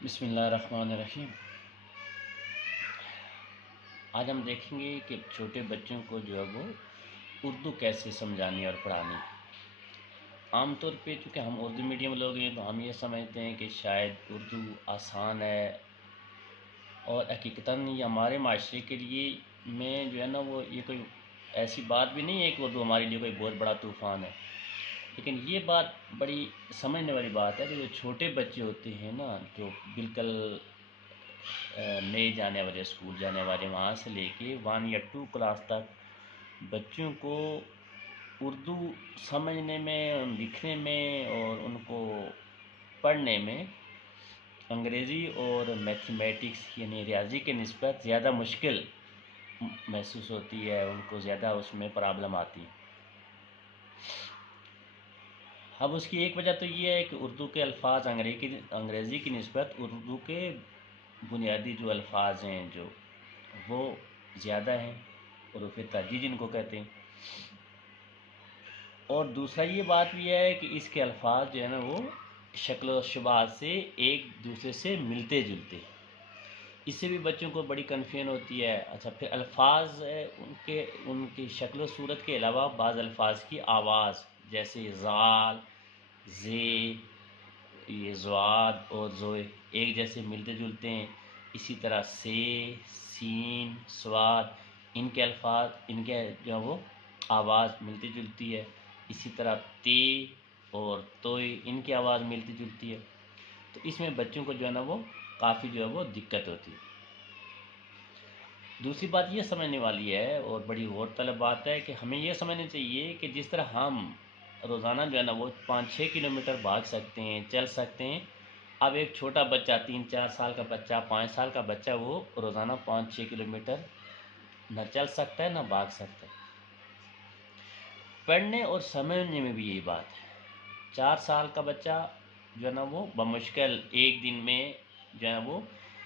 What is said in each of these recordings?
بسم اللہ الرحمن الرحیم۔ آج ہم دیکھیں گے کہ چھوٹے بچوں کو جو ہے وہ اردو کیسے سمجھانی اور پڑھانی۔ عام طور پہ چونکہ ہم اردو میڈیم لوگ ہیں تو ہم یہ سمجھتے ہیں کہ شاید اردو آسان ہے، اور حقیقتاً یہ ہمارے معاشرے کے لیے میں جو ہے نا وہ یہ کوئی ایسی بات بھی نہیں ہے کہ اردو ہمارے لیے کوئی بہت بڑا طوفان ہے، لیکن یہ بات بڑی سمجھنے والی بات ہے کہ جو چھوٹے بچے ہوتے ہیں نا، جو بالکل نئے جانے والے، اسکول جانے والے، وہاں سے لے کے 1 یا 2 کلاس تک بچوں کو اردو سمجھنے میں، لکھنے میں اور ان کو پڑھنے میں انگریزی اور میتھمیٹکس یعنی ریاضی کے نسبت زیادہ مشکل محسوس ہوتی ہے، ان کو زیادہ اس میں پرابلم آتی ہے۔ اب اس کی ایک وجہ تو یہ ہے کہ اردو کے الفاظ انگریزی کی نسبت اردو کے بنیادی جو الفاظ ہیں جو وہ زیادہ ہیں، حروف تہجی جن کو کہتے ہیں۔ اور دوسرا یہ بات بھی ہے کہ اس کے الفاظ جو ہے نا وہ شکل و شباہت سے ایک دوسرے سے ملتے جلتے ہیں، اس سے بھی بچوں کو بڑی کنفیوژن ہوتی ہے۔ اچھا، پھر الفاظ ان کی شکل و صورت کے علاوہ بعض الفاظ کی آواز، جیسے زال، زے، یہ زواد اور زوئے ایک جیسے ملتے جلتے ہیں، اسی طرح سے، سین، سواد، ان کے الفاظ، ان کے جو ہے وہ آواز ملتی جلتی ہے، اسی طرح تے اور توئے، ان کی آواز ملتی جلتی ہے۔ تو اس میں بچوں کو جو ہے نا وہ کافی جو ہے وہ دقت ہوتی ہے۔ دوسری بات یہ سمجھنے والی ہے اور بڑی غور طلب بات ہے کہ ہمیں یہ سمجھنا چاہیے کہ جس طرح ہم روزانہ جو ہے نا وہ 5-6 کلومیٹر بھاگ سکتے ہیں، چل سکتے ہیں، اب ایک چھوٹا بچہ 3-4 سال کا بچہ، 5 سال کا بچہ، وہ روزانہ 5-6 کلومیٹر نہ چل سکتا ہے نہ بھاگ سکتا ہے۔ پڑھنے اور سمجھنے میں بھی یہی بات ہے۔ 4 سال کا بچہ جو ہے نا وہ بمشکل ایک دن میں جو ہے وہ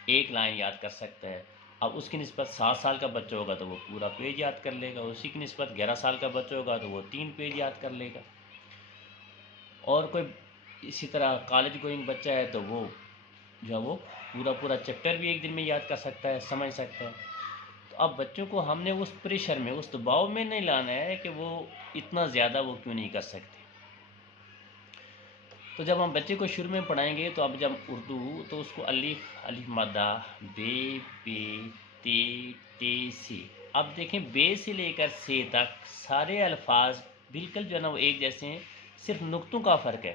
ایک لائن یاد کر سکتا ہے۔ اب اس کی نسبت 7 سال کا بچہ ہوگا تو وہ پورا پیج یاد کر لے گا، اسی کی نسبت 11 سال کا بچہ ہوگا تو وہ 3 پیج یاد کر لے گا، اور کوئی اسی طرح کالج گوئنگ بچہ ہے تو وہ جو ہے وہ پورا چیپٹر بھی ایک دن میں یاد کر سکتا ہے، سمجھ سکتا ہے۔ تو اب بچوں کو ہم نے اس پریشر میں، اس دباؤ میں نہیں لانا ہے کہ وہ اتنا زیادہ وہ کیوں نہیں کر سکتے۔ تو جب ہم بچے کو شروع میں پڑھائیں گے تو اب جب اردو تو اس کو الف مدہ، بے، پے، تے، ٹے، سے، اب دیکھیں بے سے لے کر سے تک سارے الفاظ بالکل جو ہے نا وہ ایک جیسے ہیں، صرف نقطوں کا فرق ہے۔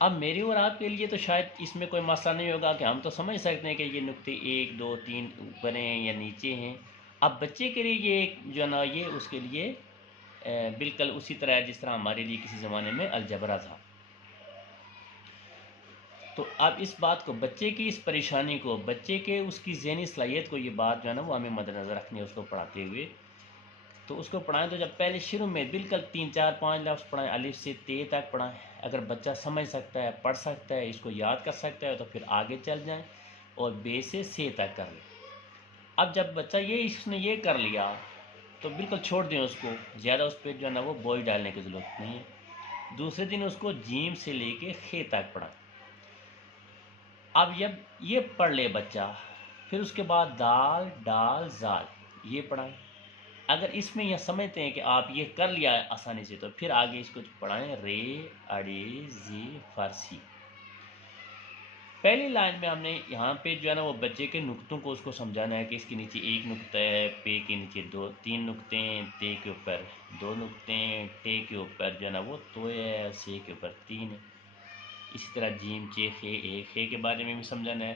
اب میری اور آپ کے لیے تو شاید اس میں کوئی مسئلہ نہیں ہوگا کہ ہم تو سمجھ سکتے ہیں کہ یہ نقطے 1 2 3 اوپر ہیں یا نیچے ہیں۔ اب بچے کے لیے یہ جو ہے نا یہ اس کے لیے بالکل اسی طرح ہے جس طرح ہمارے لیے کسی زمانے میں الجبرا تھا۔ تو اب اس بات کو، بچے کی اس پریشانی کو، بچے کے اس کی ذہنی صلاحیت کو، یہ بات جو ہے نا وہ ہمیں مد نظر رکھنی ہے اس کو پڑھاتے ہوئے۔ تو اس کو پڑھائیں تو جب پہلے شروع میں بالکل 3 4 5 لفظ پڑھائیں، الف سے تے تک پڑھائیں۔ اگر بچہ سمجھ سکتا ہے، پڑھ سکتا ہے، اس کو یاد کر سکتا ہے تو پھر آگے چل جائیں اور بے سے تک کر لیں۔ اب جب بچہ اس نے یہ کر لیا تو بالکل چھوڑ دیں اس کو، زیادہ اس پہ جو ہے نا وہ بوجھ ڈالنے کی ضرورت نہیں ہے۔ دوسرے دن اس کو جیم سے لے کے خے تک پڑھائیں۔ اب جب یہ پڑھ لے بچہ، پھر اس کے بعد دال، ڈال، زال یہ پڑھائیں۔ اگر اس میں یہ سمجھتے ہیں کہ آپ یہ کر لیا آسانی سے تو پھر آگے اس کو پڑھائیں رے، اڑے، زی، فارسی۔ پہلی لائن میں ہم نے یہاں پہ جو ہے نا وہ بچے کے نقطوں کو اس کو سمجھانا ہے کہ اس کے نیچے 1 نقطہ ہے، پے کے نیچے 3 نقطے ہیں، تے کے اوپر 2 نقطے ہیں، ٹے کے اوپر جو ہے نا وہ توئے ہے، سے کے اوپر 3 ہے، اسی طرح جیم، چے، خے، ایک خے کے بارے میں بھی سمجھانا ہے۔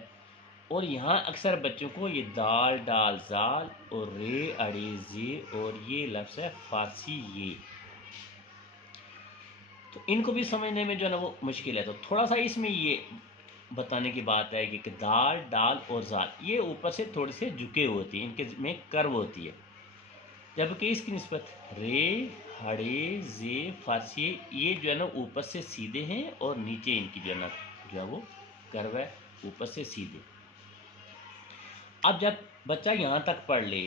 اور یہاں اکثر بچوں کو یہ دال، ڈال، زال اور رے، اڑے، زے اور یہ لفظ ہے فارسی یہ، تو ان کو بھی سمجھنے میں جو ہے نا وہ مشکل ہے۔ تو تھوڑا سا اس میں یہ بتانے کی بات ہے کہ دال، ڈال اور زال یہ اوپر سے تھوڑے سے جھکے ہوتے ہیں، ان کے میں کرو ہوتی ہے، جبکہ اس کی نسبت رے، ہڑے، زے، فارسی یہ جو ہے نا اوپر سے سیدھے ہیں اور نیچے ان کی جو ہے وہ کرو ہے، اوپر سے سیدھے۔ اب جب بچہ یہاں تک پڑھ لے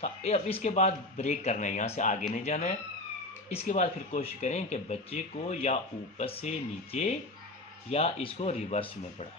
تو اب اس کے بعد بریک کرنا ہے، یہاں سے آگے نہیں جانا ہے۔ اس کے بعد پھر کوشش کریں کہ بچے کو یا اوپر سے نیچے یا اس کو ریورس میں پڑھائیں۔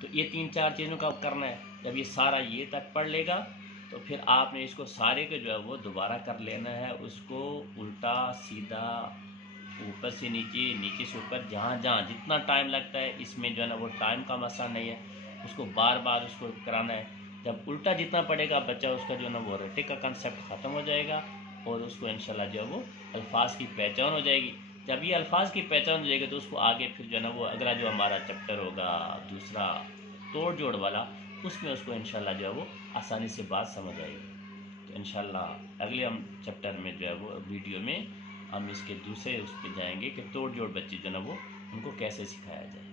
تو یہ 3-4 چیزوں کا کرنا ہے. جب یہ سارا یہ تک پڑھ لے گا تو پھر آپ نے اس کو سارے کو جو ہے وہ دوبارہ کر لینا ہے. اس کو الٹا سیدھا اوپر سے نیچے نیچے سے اوپر جہاں جہاں جتنا ٹائم لگتا ہے اس میں جو ہے نا وہ ٹائم کا مسئلہ نہیں ہے. اس کو بار بار اس کو کرانا ہے. جب الٹا جتنا پڑے گا بچہ اس کا جو ہے نا وہ رٹے کا کنسیپٹ ختم ہو جائے گا اور اس کو انشاءاللہ جو ہے وہ الفاظ کی پہچان ہو جائے گی. جب یہ الفاظ کی پہچان ہو جائے گی تو اس کو آگے پھر جو ہے نا وہ اگلا جو ہمارا چیپٹر ہوگا دوسرا توڑ جوڑ والا اس میں اس کو انشاءاللہ جو ہے وہ آسانی سے بات سمجھ آئے گی. تو انشاءاللہ اگلے ہم چیپٹر میں جو ہے وہ ویڈیو میں ہم اس کے دوسرے اس پہ جائیں گے کہ توڑ جوڑ بچے جو ہے نا وہ ان کو کیسے سکھایا جائے.